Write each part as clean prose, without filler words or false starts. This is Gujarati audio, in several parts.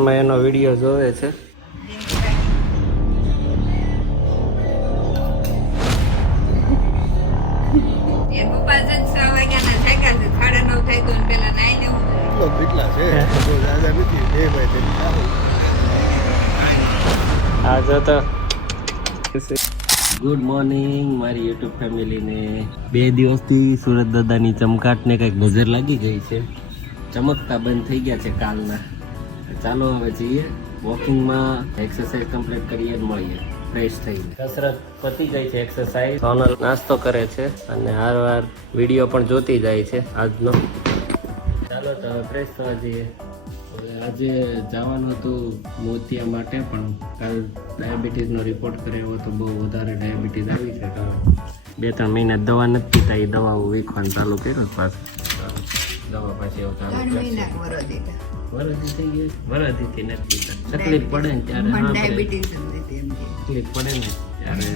માં એનો વિડીયો જોવે છે. ગુડ મોર્નિંગ મારી યુટ્યુબ ફેમિલીને. 2 દિવસથી સુરત દાદાની ચમકાટને કંઈક નજર લાગી ગઈ છે. ચમકતા બંધ થઈ ગયા છે કાલના. ચાલો હવે જઈએ વોકિંગમાં, એક્સરસાઇઝ કમ્પ્લીટ કરીએ અને મળીએ ફ્રેશ થઈને. કસરત પતી ગઈ છે, એક્સરસાઇઝ. સોનલ નાસ્તો કરે છે અને હારવાર વિડીયો પણ જોતી જાય છે આજનો. ચાલો તો ફ્રેશ થવા જઈએ. આજે જવાનું હતું મોતિયા માટે, પણ કાલ ડાયાબિટીસનો રિપોર્ટ કરાવ્યો તો બહુ વધારે ડાયાબિટીસ આવી છે. 2-3 મહિના દવા નથી પીતા, એ દવાઓ વીખવાનું ચાલુ કર્યું પાછું. દવા પાછી એવું ચાલુ વરદી થઈ ગઈ. વરદીથી નથી પીતા. તકલીફ પડે ને ત્યારે તકલીફ પડે ને ત્યારે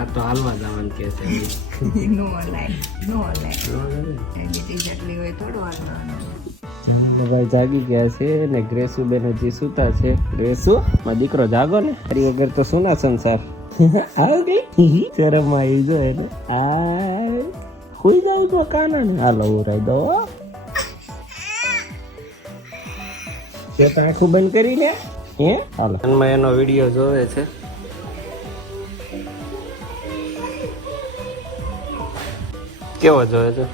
આ તો હાલવા જવાનું કે છે. ભાઈ જાગી ગયા છે ને ગ્રેસુ બેન હજી સુતા છે. ગ્રેસુ મારો દીકરો જાગો ને, તારી વગર તો સુના સંસાર. આવ ગઈ શરમ આવી જો એને. આ ખુઈ જાવ તો કાના ને હાલો ઉરાઈ દો. આંખું બંધ કરી લે. હે હાલો એનો વિડીયો જોવે છે. કેવો જોવે છે?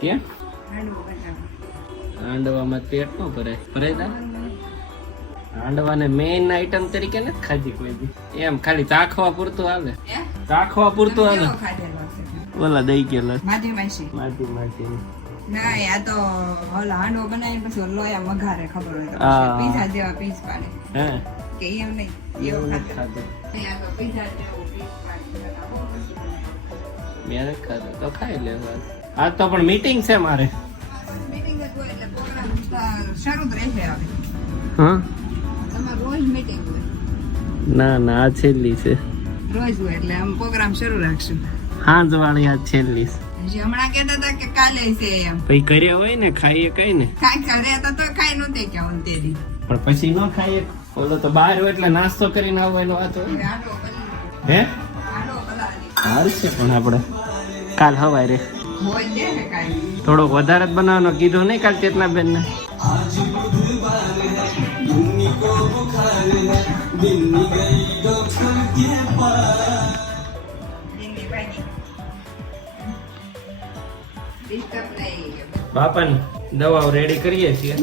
ક્યાં હાંડવામાં પેટ નો ભરાય. હાંડવાને મેઇન આઈટમ તરીકે નથી ખાધી કોઈ દી. એમ ખાલી ચાખવા પૂરતું હાલે. ચાખવા પૂરતું હાલે. ઓલા દઈ ગયેલા માટી ના આ તો ઓલા હાંડવો બનાવીને પછી લોયા વઘારે, ખબર હોય તો પીઝા જેવા પીસ પાડે. હે કે એમ નહીં, એવું ખાધું. આ તો પીઝા જેવો પીસ પાડે. મેં ખાધું તો ખાઈ લેવા. આજ તો પણ મીટિંગ છે મારે. મીટિંગ જ હોય એટલે પ્રોગ્રામ શરૂ જ રહેશે હવે. હા તમારે રોજ મીટિંગ હોય? ના આ છેલ્લી છે. રોજ હોય એટલે આમ પ્રોગ્રામ શરૂ રાખશું. હાંજ વાળી આ છેલ્લી છે. હમણાં કહેતા હતા કે કાલે છે એમ. પછી કર્યા હોય ને ખાઈએ કઈ ને. કાંઈ કરે તો ખાઈ નહોતી કેવું તે દી. પણ પછી ન ખાઈએ. ઓલો તો બહાર હોય એટલે નાસ્તો કરીને આવવાનો વાત હોય. હે હાલ છે પણ આપણે કાલ હવારે થોડોક વધારે જ બનાવવાનો કીધું નહીં કાલ ચેતના બેન ને. બાપાને દવાઓ રેડી કરીએ છીએ.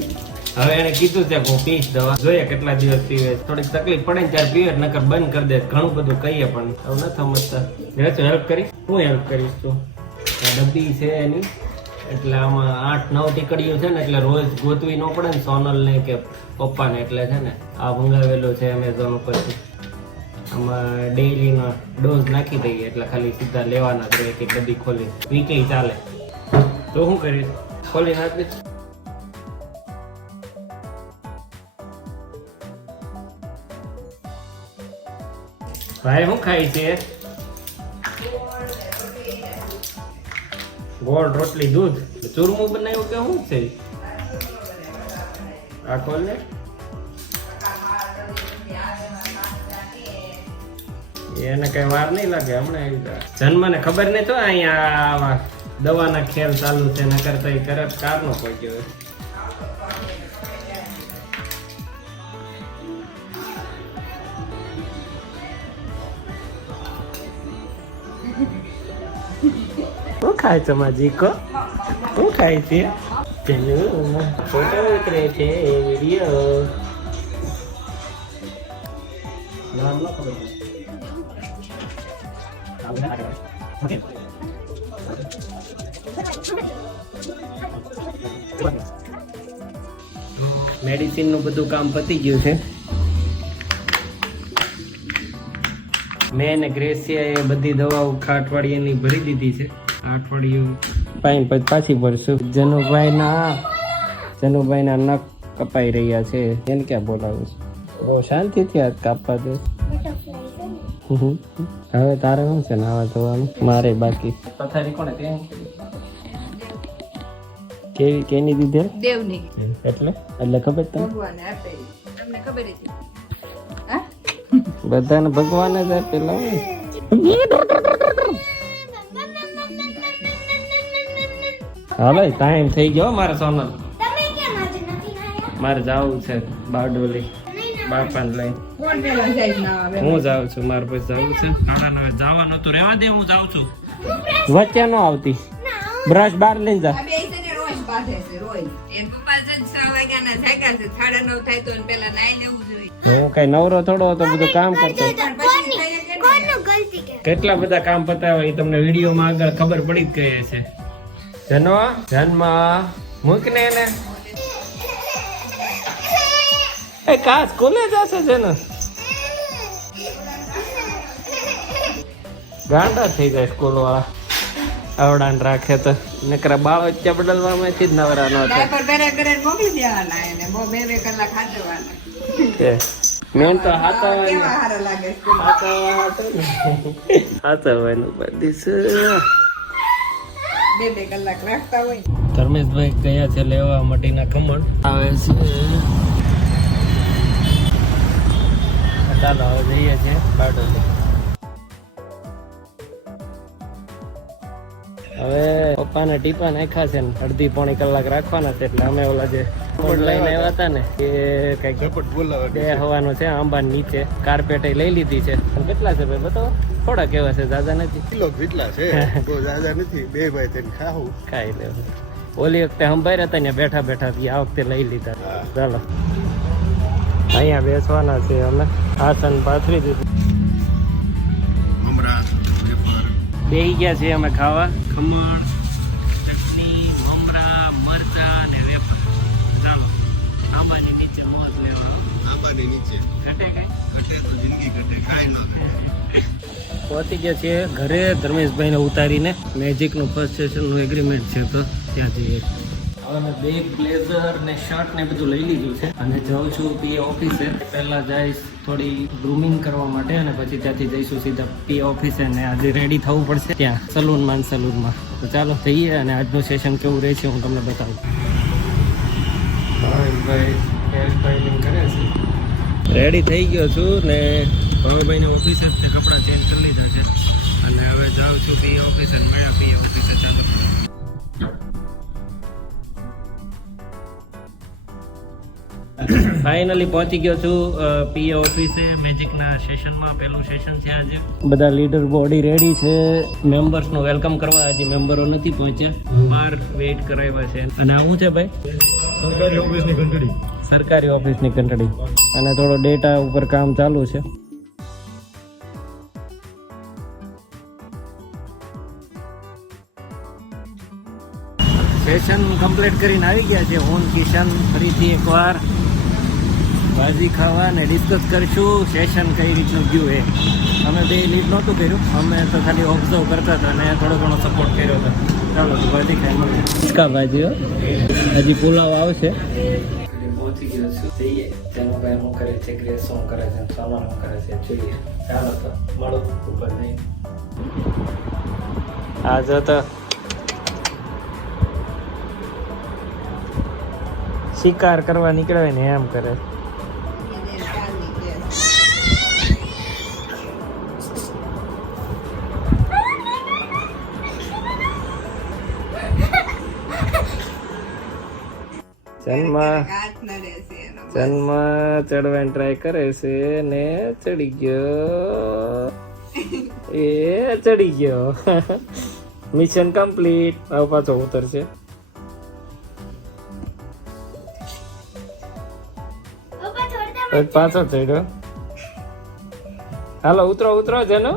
હવે એને કીધું છે કે હું પીશ દવા, જોઈએ કેટલા દિવસ પીવે. થોડીક તકલીફ પડે ને ત્યારે પીવે, નકર બંધ કરી દે. ઘણું બધું કહીએ પણ હવે નથી સમજતા. હેલ્પ કરીશ. હું હેલ્પ કરીશ તું? ડબ્બી છે એની, એટલે આમાં 8-9 ટીકડીઓ છે ને, એટલે રોજ ગોતવી ન પડે ને સોનલ ને કે પપ્પાને. એટલે છે ને આ મંગાવેલો છે એમેઝોન ઉપરથી. આમાં ડેઈલીનો ડોઝ નાખી દઈએ એટલે ખાલી સીધા લેવાના જ રહે. કે ડબ્બી ખોલી વીકલી ચાલે. તો શું કરીશ? ખોલી નાખીશ. ભાઈ શું ખાય છે? ગોળ રોટલી દૂધ ચૂરમું બનાવ્યું કે શું છે? આ ખોલ ને. એને કઈ વાર નહીં લાગે, હમણાં આવી જાય. જન્મને ખબર નહીં તો અહીંયા આવા દવાના ખેલ ચાલુ છે. ન કરતા એ કરે કાર નો પહોંચ્યો. શું ખાય છે માજીકો? શું ખાય છે? ફોટો ઉતરે છે વિડીયો. નામ ન ખબર. મેડિસિન નું બધું કામ પતી ગયું છે. મેં ને ગ્રેસિયા એ બધી દવાઓ અઠવાડિયાની ભરી દીધી છે. અઠવાડિયું પાછી ભરશું. જનુભાઈ ના નખ કપાઈ રહ્યા છે. એને ક્યાં બોલાવું છું? બહુ શાંતિથી હાથ કાપવા દે. હવે તારે શું છે નાવા ધોવાનું? મારે બાકી. પથારી કોણે કેવી કેની દીધે? દેવની. એટલે ખબર તને? ભગવાને આપેલી. તમને ખબર હતી? હા? બધાને ભગવાને જ આપેલા હોય. હાલો ટાઈમ થઈ ગયો મારે સોનલ. મારે જાવું છે બારડોલી બાપાને લઈને. કોણ પેલા જાય ના આવે? હું જાઉં છું, મારે પછી જવું છે. 9:30 જવાનું હતું, રહેવા દે, હું જાઉં છું. વચ્ચે ન આવતી. બ્રશ બાર લઈને જા. આ બે છે ને રોજ બાંધે છે રોજ. એ પપ્પા છે 6 વાગ્યાના જાગ્યા છે, 9:30 થાય તો પેલા નાઈ લેવું જોઈએ. હું કઈ નવરો થોડો હતો, બધું કામ કરતો. પણ પછી થઈ કે ને. કેટલા બધા કામ પતાવ્યા એ તમને વિડીયોમાં આગળ ખબર પડી જ ગઈ છે. જન્મ મૂકને એને. એ કા સ્કૂલે જશે છે ને? ગાંડા થઈ જાય સ્કૂલ વાળા આવડાને રાખે તો. નકરા બાળો ચબડલવામાંથી જ નવરા ન થાય. ડાયપર બેરે મોકલી દેવાના એને. બહુ 2 કલાક હાચવવાના. મેન તો કેવા હારા લાગે સ્કૂલ. હાથવાનું બધી છે. 2 કલાક રાખતા હોય. ધર્મેશભાઈ ગયા છે લેવા માટીના ખમણ આવે છે. ચાલો હવે જઈએ છીએ બારડોલી. હવે પપ્પાને ટીપા નાખ્યા છે ને 1.5-પોણી કલાક રાખવાના છે, એટલે અમે ઓલા જે બોર્ડ લઈને આવ્યા હતા ને એ કઈક બે હવાનું છે આંબાની નીચે. કાર્પેટ લઈ લીધી છે. કેટલા છે ભાઈ બતાવો? થોડા કેવા છે, દાદા નથી. કિલો કેટલા છે? બહુ દાદા નથી. 2 ભાઈ થઈને ખાવું. ખાઈ લેવું. ઓલી વખતે હંભાઈ હતા ને બેઠા બેઠા આ વખતે લઈ લીધા. ચાલો અહીંયા બેસવાના છે અમે. આસન પાથરી દીધું. મમરા વેફર બેહી ગયા છે અમે ખાવા. ખમણ, ચટણી, મમરા, મરચા ને વેફર. ચાલો આંબાની નીચે મોજ લેવા. આંબાની નીચે ઘટે કઈ ઘટે તો જિંદગી ઘટે, કાંઈ ન ઘટે. પહોંચી ગયા છીએ ઘરે. ધર્મેશભાઈને ઉતારીને મેજિકનું ફર્સ્ટ સેશનનું એગ્રીમેન્ટ છે તો ત્યાં જઈએ. હવે મેં બેગ, બ્લેઝર ને શર્ટ ને બધું લઈ લીધું છે અને જાઉં છું પીએ ઓફિસે. પહેલા જઈશ થોડી ગ્રૂમિંગ કરવા માટે અને પછી ત્યાંથી જઈશું સીધા પીએ ઓફિસે. ને આજે રેડી થવું પડશે ત્યાં સલૂનમાં. તો ચાલો જઈએ અને આજનું સેશન કેવું રહે છે હું તમને બતાવું. ભાઈ હેર સ્ટાઇલિંગ કરે છે. રેડી થઈ ગયો છું ને ભાવેશભાઈને ઓફિસે જ તે કપડાં ચેન્જ કરી લીધા છે અને હવે જાઉં છું પીએ ઓફિસે. મળ્યા પીએ ઓફિસે. ચાલો ફાઇનલી પહોંચી ગયો છું પીએ ઓફિસે. મેજિકના સેશનમાં પહેલું સેશન છે આજે. બધા લીડર બોડી રેડી છે. મેમ્બર્સનું વેલકમ કરવા હજી મેમ્બરો નથી પહોંચ્યા. બહાર વેઇટ કરાવ્યા છે. અને આ શું છે ભાઈ? સરકારી ઓફિસની ઘંટડી. સરકારી ઓફિસની ઘંટડી. અને થોડો ડેટા ઉપર કામ ચાલુ છે. સેશન કમ્પ્લીટ કરીને આવી ગયા છે. હું કિશન ફરીથી એકવાર ભાજી ખાવા ને ડિસ્કસ કરીશું સેશન કઈ રીતનું ગયું એ. અમે બે લીડ નહોતું કર્યું, અમે તો ખાલી ઓબ્ઝર્વ કરતા હતા અને થોડો ઘણો સપોર્ટ કર્યો હતો. ચાલો તો ભાજી ખાઈ મળીએ. કા ભાજી હજી પુલાવ આવશે. પહોંચી ગયો છું. જઈએ જનભાઈ શું કરે છે, ગ્રેસ શું કરે છે, સામાન શું કરે છે જોઈએ. ચાલો તો મળો ઉપર જઈને. આ જો તો શિકાર કરવા નીકળે ને એમ કરે. જન્મ ચડવાની ટ્રાય કરે છે ને ચડી ગયો. એ ચડી ગયો. Mission complete. હવે પાછો ઉતરશે. પાછો ચડ્યો. હાલો ઉતરો ઉતરો જેનો.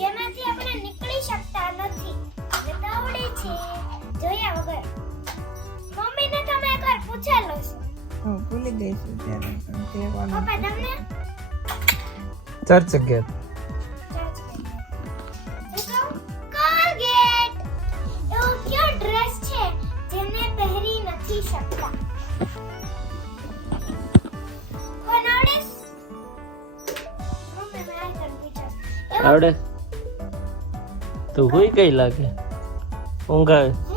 જેમાંથી આપણે નીકળી શકતા નથી. મને તો આવડે છે જોયા વગર. મમ્મીને તમે એકવાર પૂછેલો છે. ભૂલી દઈશું ત્યારે પપ્પા તમને ચર્ચ ગેટ. કોલગેટ એવો કયો ડ્રેસ છે તમે આ કન્ફ્યુઝન આવડે તો હુઈ કઈ લાગે ઊંઘ આવે